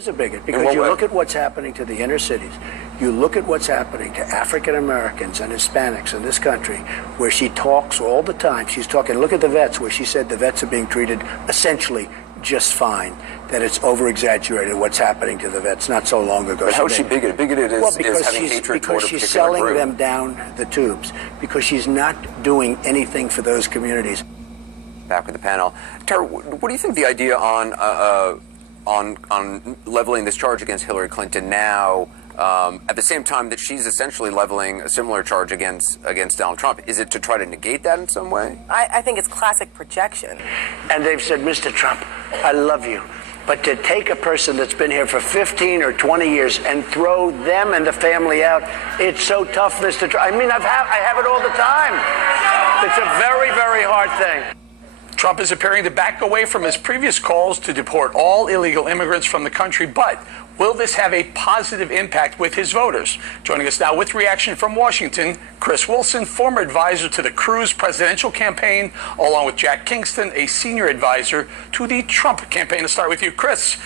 Is a bigot because you look at what's happening to the inner cities. You look at what's happening to African Americans and Hispanics in this country, where she talks all the time. She's talking, look at the vets, where she said the vets are being treated essentially just fine, that it's over-exaggerated what's happening to the vets not so long ago. But how is she bigoted? Bigoted is, because having hatred toward a particular she's selling group. them down the tubes, because she's not doing anything for those communities. Back with the panel. Tara, what do you think the idea on leveling this charge against Hillary Clinton now, at the same time that she's essentially leveling a similar charge against Donald Trump? Is it to try to negate that in some way? I think it's classic projection. And they've said, Mr. Trump, I love you. But to take a person that's been here for 15 or 20 years and throw them and the family out, it's so tough, Mr. Trump. I mean, I have it all the time. It's a very, very hard thing. Trump is appearing to back away from his previous calls to deport all illegal immigrants from the country, but will this have a positive impact with his voters? Joining us now with reaction from Washington, Chris Wilson, former advisor to the Cruz presidential campaign, along with Jack Kingston, a senior advisor to the Trump campaign. To start with you, Chris,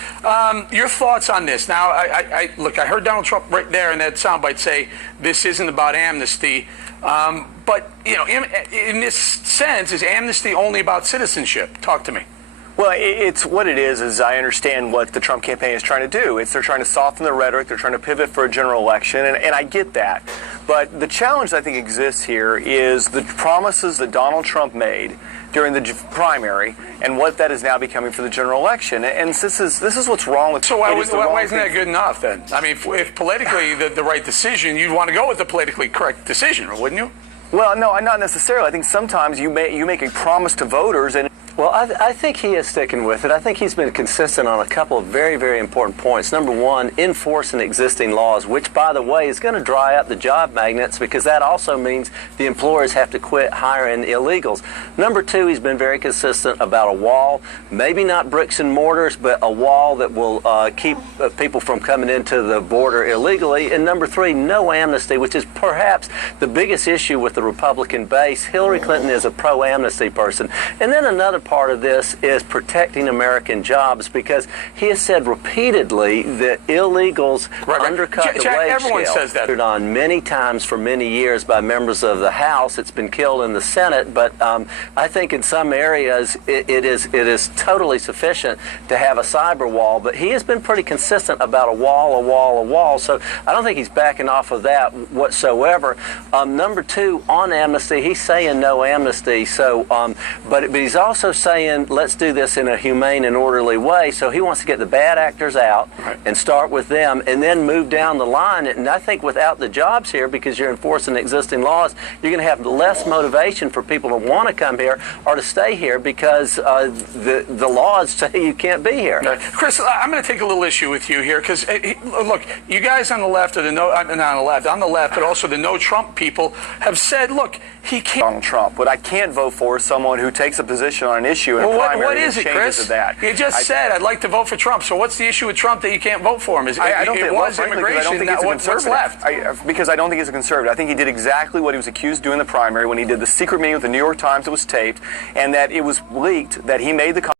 your thoughts on this? Now, I heard Donald Trump right there in that soundbite say this isn't about amnesty. But, you know, in this sense, is amnesty only about citizenship? Talk to me. Well, it's what it is I understand what the Trump campaign is trying to do. They're trying to soften the rhetoric. They're trying to pivot for a general election, and I get that. But the challenge I think exists here is the promises that Donald Trump made during the primary and what that is now becoming for the general election. And this is what's wrong with. So why isn't that good enough then? I mean, if politically the right decision, you'd want to go with the politically correct decision, wouldn't you? Well, no, not necessarily. I think sometimes you make a promise to voters and. Well, I think he is sticking with it. I think he's been consistent on a couple of very, very important points. Number one, enforcing existing laws, which, by the way, is going to dry up the job magnets because that also means the employers have to quit hiring illegals. Number two, he's been very consistent about a wall, maybe not bricks and mortars, but a wall that will keep people from coming into the border illegally. And number three, no amnesty, which is perhaps the biggest issue with the Republican base. Hillary Clinton is a pro-amnesty person. And then another part of this is protecting American jobs, because he has said repeatedly that illegals undercut the wage everyone says that. On many times for many years by members of the House. It's been killed in the Senate, but I think in some areas it is totally sufficient to have a cyber wall. But he has been pretty consistent about a wall. So I don't think he's backing off of that whatsoever. Number two, on amnesty, he's saying no amnesty. So, but he's also saying let's do this in a humane and orderly way. So he wants to get the bad actors out and start with them and then move down the line. And I think without the jobs here, because you're enforcing existing laws, you're going to have less motivation for people to want to come here or to stay here because the laws say you can't be here. Chris, I'm going to take a little issue with you here because, look, you guys on the left, or not on the left, but also the no Trump people have said, look, he can't. Donald Trump. What I can't vote for is someone who takes a position on an issue in a primary what is it, Chris? Of that. You just said, I'd like to vote for Trump. So what's the issue with Trump that you can't vote for him? I don't think immigration. What's left? Because I don't think he's a conservative. I think he did exactly what he was accused of doing in the primary when he did the secret meeting with the New York Times that was taped, and that it was leaked that he made the